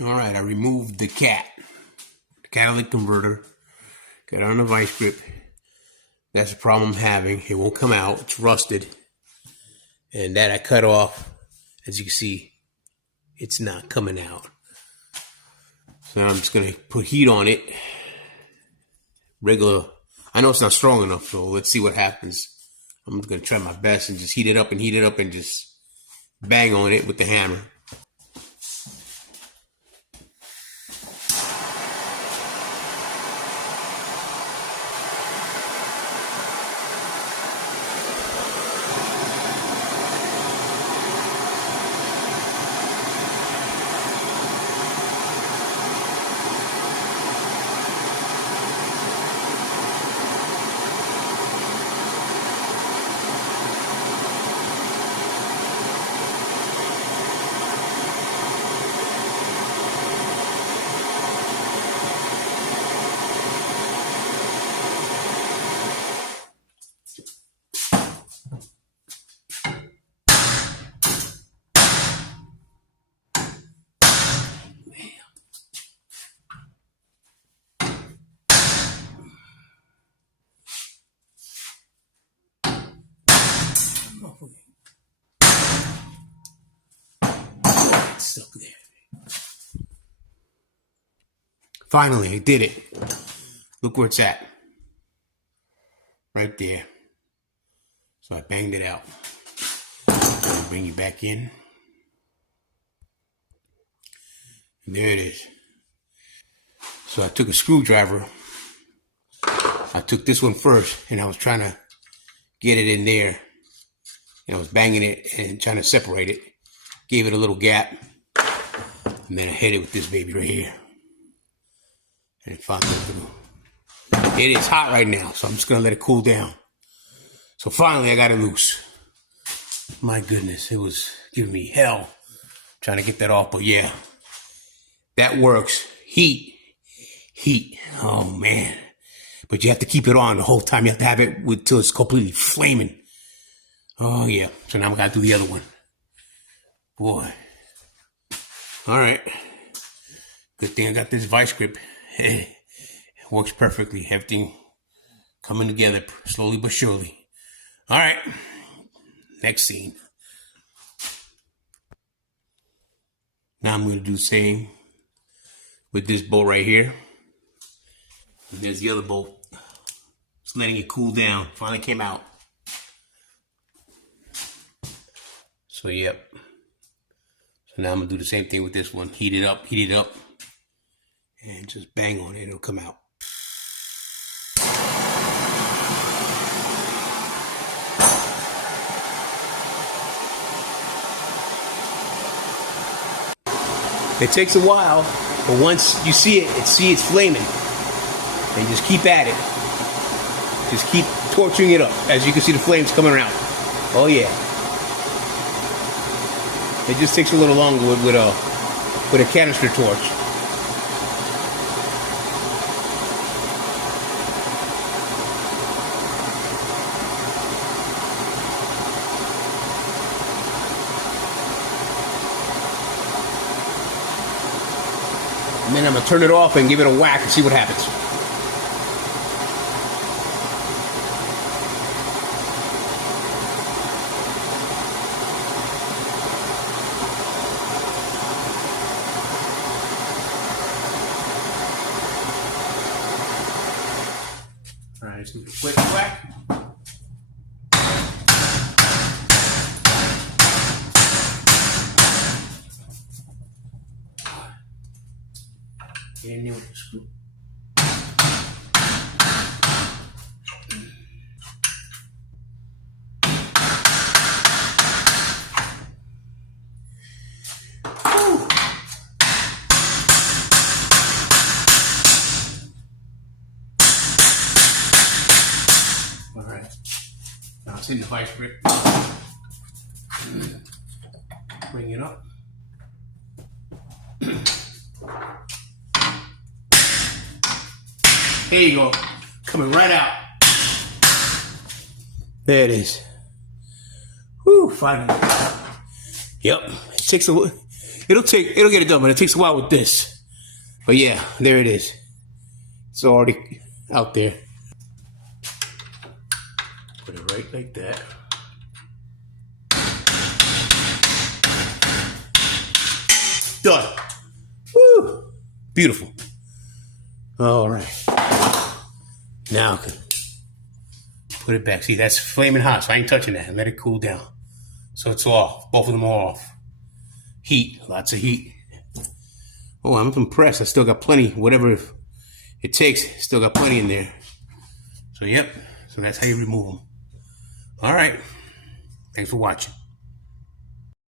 All right, I removed the catalytic converter. Got it on the vice grip. That's the problem I'm having. It won't come out. It's rusted. And that I cut off. As you can see, it's not coming out. So now I'm just going to put heat on it. Regular. I know it's not strong enough, so let's see what happens. I'm going to try my best and just heat it up and just bang on it with the hammer. Stuck there. Finally, I did it. Look where it's at. Right there. So I banged it out. I'll bring you back in. And there it is. So I took a screwdriver. I took this one first, and I was trying to get it in there. And I was banging it and trying to separate it. Gave it a little gap. And then I hit it with this baby right here. And it found it through. It is hot right now, so I'm just going to let it cool down. So finally, I got it loose. My goodness, it was giving me hell trying to get that off. But yeah, that works. Heat. Oh, man. But you have to keep it on the whole time. You have to have it until it's completely flaming. Oh, yeah. So now I'm going to do the other one. Boy. All right. Good thing I got this vice grip. It works perfectly. Everything coming together slowly but surely. All right. Next scene. Now I'm going to do the same with this bolt right here. And there's the other bolt. Just letting it cool down. Finally came out. So, yep. So now I'm going to do the same thing with this one. Heat it up, and just bang on it. It'll come out. It takes a while, but once you see it's flaming. And just keep at it. Just keep torching it up. As you can see, the flames coming around. Oh, yeah. It just takes a little longer with a canister torch. And then I'm gonna turn it off and give it a whack and see what happens. All right, just give it a quick whack. Get in there with the screw. All right. Now it's in the vice grip. Bring it up. There you go. Coming right out. There it is. Whew, finally. Yep. It'll get it done, but it takes a while with this. But yeah, there it is. It's already out there. Put it right like that. Done. Woo! Beautiful. All right. Now I can put it back. See, that's flaming hot, so I ain't touching that. Let it cool down. So it's off. Both of them are off. Heat. Lots of heat. Oh, I'm impressed. I still got plenty. Whatever it takes, still got plenty in there. So, yep. So that's how you remove them. All right. Thanks for watching.